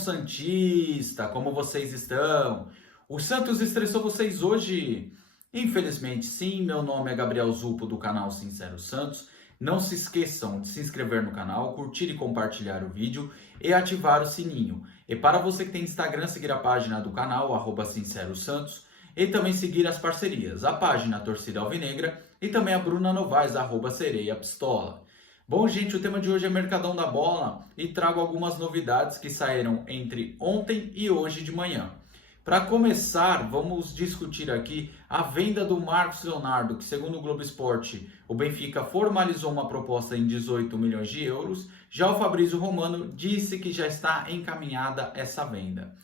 Santista, como vocês estão? O Santos estressou vocês hoje? Infelizmente sim, meu nome é Gabriel Zupo do canal Sincero Santos. Não se esqueçam de se inscrever no canal, curtir e compartilhar o vídeo e ativar o sininho. E para você que tem Instagram, seguir a página do canal, Sincero Santos, e também seguir as parcerias, a página Torcida Alvinegra e também a Bruna Novaes, @Sereia Pistola. Bom, gente, o tema de hoje é Mercadão da Bola e trago algumas novidades que saíram entre ontem e hoje de manhã. Para começar, vamos discutir aqui a venda do Marcos Leonardo, que segundo o Globo Esporte, o Benfica formalizou uma proposta em 18 milhões de euros. Já o Fabrício Romano disse que já está encaminhada essa venda.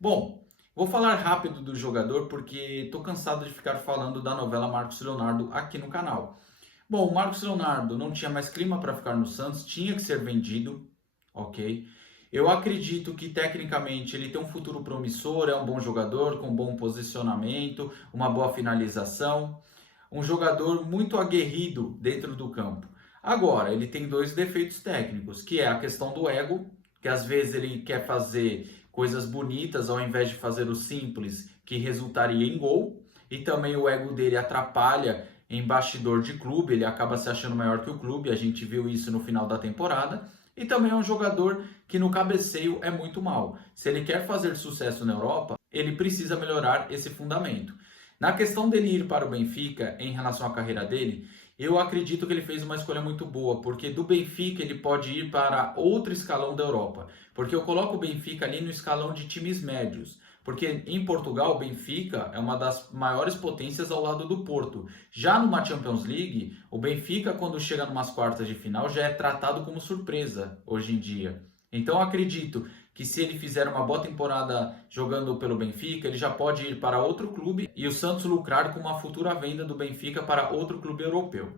Bom, vou falar rápido do jogador porque estou cansado de ficar falando da novela Marcos Leonardo aqui no canal. Bom, o Marcos Leonardo não tinha mais clima para ficar no Santos, tinha que ser vendido, ok? Eu acredito que tecnicamente ele tem um futuro promissor, é um bom jogador, com bom posicionamento, uma boa finalização, um jogador muito aguerrido dentro do campo. Agora, ele tem dois defeitos técnicos, que é a questão do ego, que às vezes ele quer fazer coisas bonitas ao invés de fazer o simples, que resultaria em gol, e também o ego dele atrapalha em bastidor de clube, ele acaba se achando maior que o clube, a gente viu isso no final da temporada, e também é um jogador que no cabeceio é muito mal. Se ele quer fazer sucesso na Europa, ele precisa melhorar esse fundamento. Na questão dele ir para o Benfica, em relação à carreira dele, eu acredito que ele fez uma escolha muito boa, porque do Benfica ele pode ir para outro escalão da Europa, porque eu coloco o Benfica ali no escalão de times médios. Porque em Portugal, o Benfica é uma das maiores potências ao lado do Porto. Já numa Champions League, o Benfica, quando chega numas quartas de final, já é tratado como surpresa hoje em dia. Então eu acredito que se ele fizer uma boa temporada jogando pelo Benfica, ele já pode ir para outro clube e o Santos lucrar com uma futura venda do Benfica para outro clube europeu.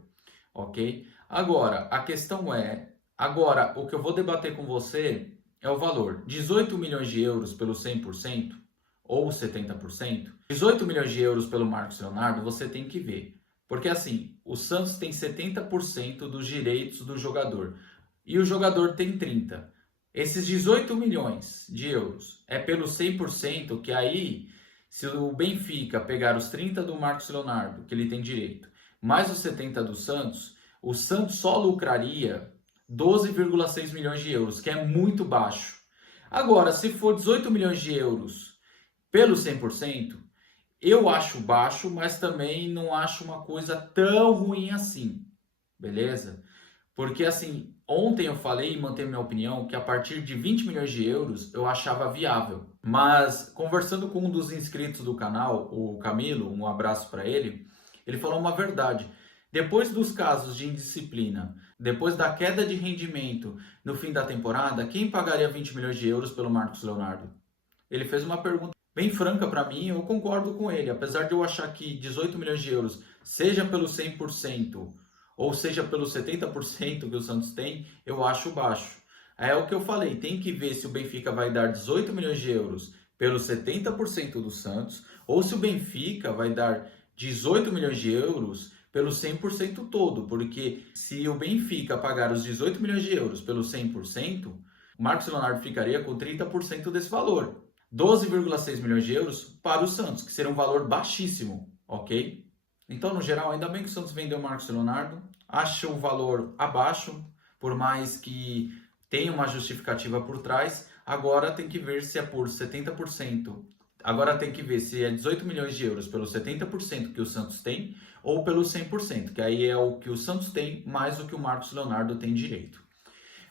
Ok? Agora, a questão é... Agora, o que eu vou debater com você é o valor. 18 milhões de euros pelo 100%, ou 70%, 18 milhões de euros pelo Marcos Leonardo, você tem que ver. Porque assim, o Santos tem 70% dos direitos do jogador e o jogador tem 30%. Esses 18 milhões de euros é pelo 100%, que aí, se o Benfica pegar os 30 do Marcos Leonardo, que ele tem direito, mais os 70 do Santos, o Santos só lucraria 12,6 milhões de euros, que é muito baixo. Agora, se for 18 milhões de euros pelo 100%, eu acho baixo, mas também não acho uma coisa tão ruim assim, beleza? Porque assim, ontem eu falei e mantenho minha opinião que a partir de 20 milhões de euros eu achava viável. Mas conversando com um dos inscritos do canal, o Camilo, um abraço para ele, ele falou uma verdade. Depois dos casos de indisciplina, depois da queda de rendimento no fim da temporada, quem pagaria 20 milhões de euros pelo Marcos Leonardo? Ele fez uma pergunta bem franca para mim, eu concordo com ele. Apesar de eu achar que 18 milhões de euros, seja pelo 100% ou seja pelo 70% que o Santos tem, eu acho baixo. É o que eu falei, tem que ver se o Benfica vai dar 18 milhões de euros pelo 70% do Santos, ou se o Benfica vai dar 18 milhões de euros pelo 100% todo, porque se o Benfica pagar os 18 milhões de euros pelo 100%, o Marcos Leonardo ficaria com 30% desse valor. 12,6 milhões de euros para o Santos, que seria um valor baixíssimo, ok? Então, no geral, ainda bem que o Santos vendeu o Marcos Leonardo. Acho o valor abaixo, por mais que tenha uma justificativa por trás. Agora tem que ver se é por 70%. Agora tem que ver se é 18 milhões de euros pelo 70% que o Santos tem ou pelo 100%, que aí é o que o Santos tem mais o que o Marcos Leonardo tem direito.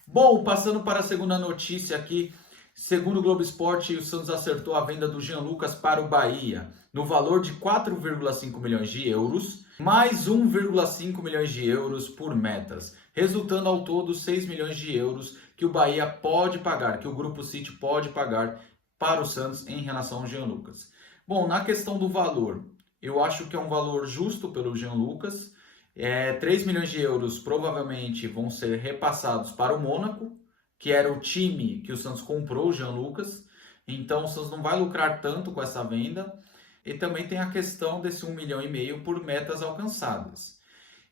Bom, passando para a segunda notícia aqui. Segundo o Globo Esporte, o Santos acertou a venda do Jean Lucas para o Bahia, no valor de 4,5 milhões de euros, mais 1,5 milhões de euros por metas, resultando ao todo 6 milhões de euros que o Bahia pode pagar, que o Grupo City pode pagar para o Santos em relação ao Jean Lucas. Bom, na questão do valor, eu acho que é um valor justo pelo Jean Lucas. 3 milhões de euros provavelmente vão ser repassados para o Mônaco, que era o time que o Santos comprou, o Jean Lucas. Então o Santos não vai lucrar tanto com essa venda. E também tem a questão desse 1,5 milhão por metas alcançadas.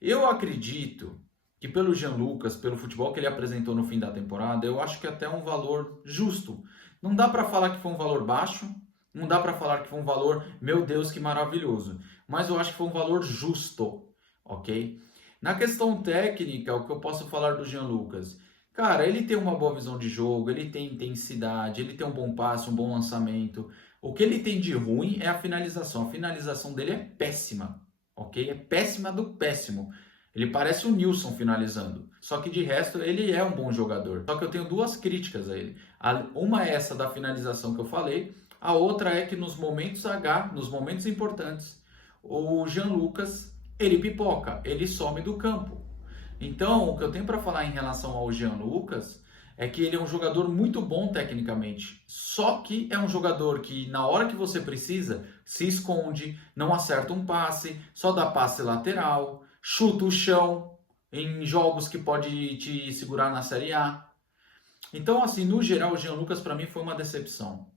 Eu acredito que pelo Jean Lucas, pelo futebol que ele apresentou no fim da temporada, eu acho que até um valor justo. Não dá para falar que foi um valor baixo, não dá para falar que foi um valor, meu Deus, que maravilhoso, mas eu acho que foi um valor justo, ok? Na questão técnica, o que eu posso falar do Jean Lucas? Cara, ele tem uma boa visão de jogo, ele tem intensidade, ele tem um bom passe, um bom lançamento. O que ele tem de ruim é a finalização. A finalização dele é péssima, ok? É péssima do péssimo. Ele parece o Nilson finalizando. Só que de resto ele é um bom jogador. Só que eu tenho duas críticas a ele. Uma é essa da finalização que eu falei. A outra é que nos momentos H, nos momentos importantes, o Jean Lucas, ele pipoca, ele some do campo. Então, o que eu tenho para falar em relação ao Jean Lucas é que ele é um jogador muito bom tecnicamente. Só que é um jogador que, na hora que você precisa, se esconde, não acerta um passe, só dá passe lateral, chuta o chão em jogos que pode te segurar na Série A. Então, assim, no geral, o Jean Lucas para mim foi uma decepção.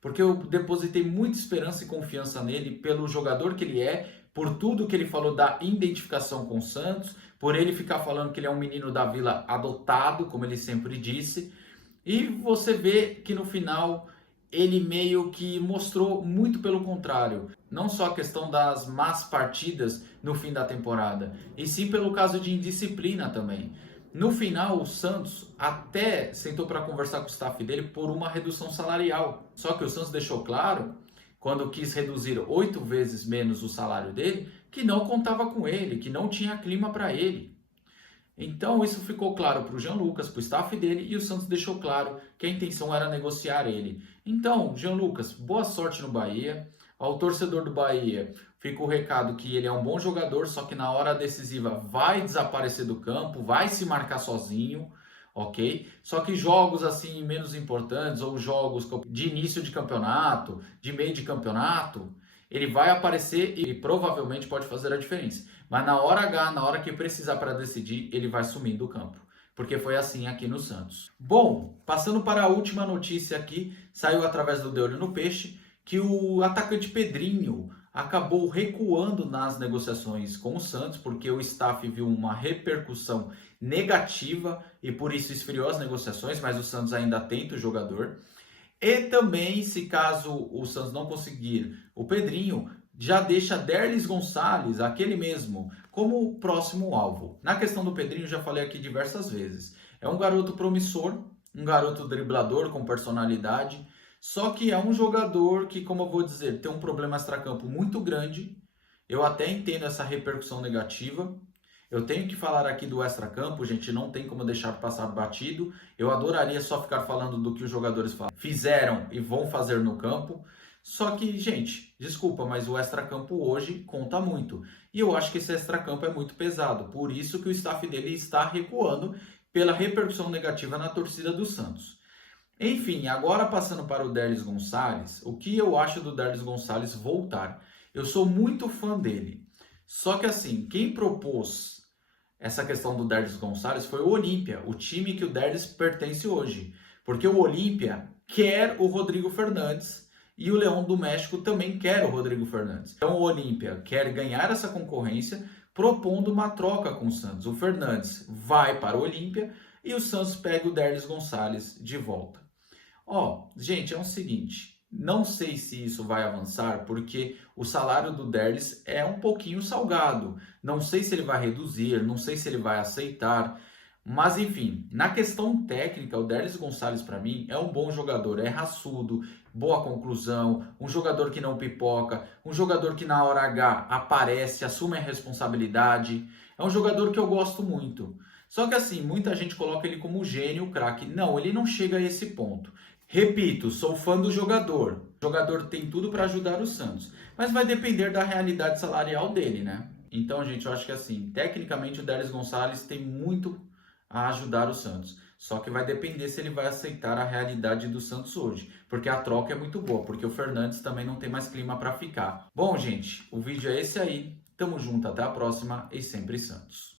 Porque eu depositei muita esperança e confiança nele pelo jogador que ele é, por tudo que ele falou da identificação com o Santos, por ele ficar falando que ele é um menino da Vila adotado, como ele sempre disse. E você vê que no final ele meio que mostrou muito pelo contrário. Não só a questão das más partidas no fim da temporada, e sim pelo caso de indisciplina também. No final, o Santos até sentou para conversar com o staff dele por uma redução salarial. Só que o Santos deixou claro, quando quis reduzir 8 vezes menos o salário dele, que não contava com ele, que não tinha clima para ele. Então isso ficou claro para o Jean Lucas, para o staff dele, e o Santos deixou claro que a intenção era negociar ele. Então, Jean Lucas, boa sorte no Bahia. Ao torcedor do Bahia, fica o recado que ele é um bom jogador, só que na hora decisiva vai desaparecer do campo, vai se marcar sozinho, ok? Só que jogos assim menos importantes, ou jogos de início de campeonato, de meio de campeonato, ele vai aparecer e provavelmente pode fazer a diferença. Mas na hora H, na hora que precisar para decidir, ele vai sumir do campo. Porque foi assim aqui no Santos. Bom, passando para a última notícia aqui, saiu através do De Olho no Peixe, que o atacante Pedrinho acabou recuando nas negociações com o Santos, porque o staff viu uma repercussão negativa e por isso esfriou as negociações, mas o Santos ainda tenta o jogador. E também, se caso o Santos não conseguir o Pedrinho, já deixa Derlis Gonçalves, aquele mesmo, como o próximo alvo. Na questão do Pedrinho, já falei aqui diversas vezes. É um garoto promissor, um garoto driblador com personalidade, só que é um jogador que, como eu vou dizer, tem um problema extracampo muito grande. Eu até entendo essa repercussão negativa. Eu tenho que falar aqui do extracampo, gente, não tem como deixar passar batido. Eu adoraria só ficar falando do que os jogadores fizeram e vão fazer no campo. Só que, gente, desculpa, mas o extracampo hoje conta muito. E eu acho que esse extracampo é muito pesado. Por isso que o staff dele está recuando pela repercussão negativa na torcida do Santos. Enfim, agora passando para o Derlis Gonçalves, o que eu acho do Derlis Gonçalves voltar? Eu sou muito fã dele. Só que assim, quem propôs essa questão do Derlis Gonçalves foi o Olímpia, o time que o Derlis pertence hoje. Porque o Olímpia quer o Rodrigo Fernandes e o Leão do México também quer o Rodrigo Fernandes. Então o Olímpia quer ganhar essa concorrência propondo uma troca com o Santos. O Fernandes vai para o Olímpia e o Santos pega o Derlis Gonçalves de volta. Gente, é o seguinte, não sei se isso vai avançar, porque o salário do Derlis é um pouquinho salgado. Não sei se ele vai reduzir, não sei se ele vai aceitar. Mas enfim, na questão técnica, o Derlis Gonçalves para mim é um bom jogador, é raçudo, boa conclusão, um jogador que não pipoca, um jogador que na hora H aparece, assume a responsabilidade. É um jogador que eu gosto muito. Só que assim, muita gente coloca ele como gênio, craque. Não, ele não chega a esse ponto. Repito, sou fã do jogador. O jogador tem tudo para ajudar o Santos, mas vai depender da realidade salarial dele, né? Então, gente, eu acho que assim, tecnicamente o Derlis Gonçalves tem muito a ajudar o Santos. Só que vai depender se ele vai aceitar a realidade do Santos hoje, porque a troca é muito boa, porque o Fernandes também não tem mais clima para ficar. Bom, gente, o vídeo é esse aí. Tamo junto, até a próxima e sempre Santos.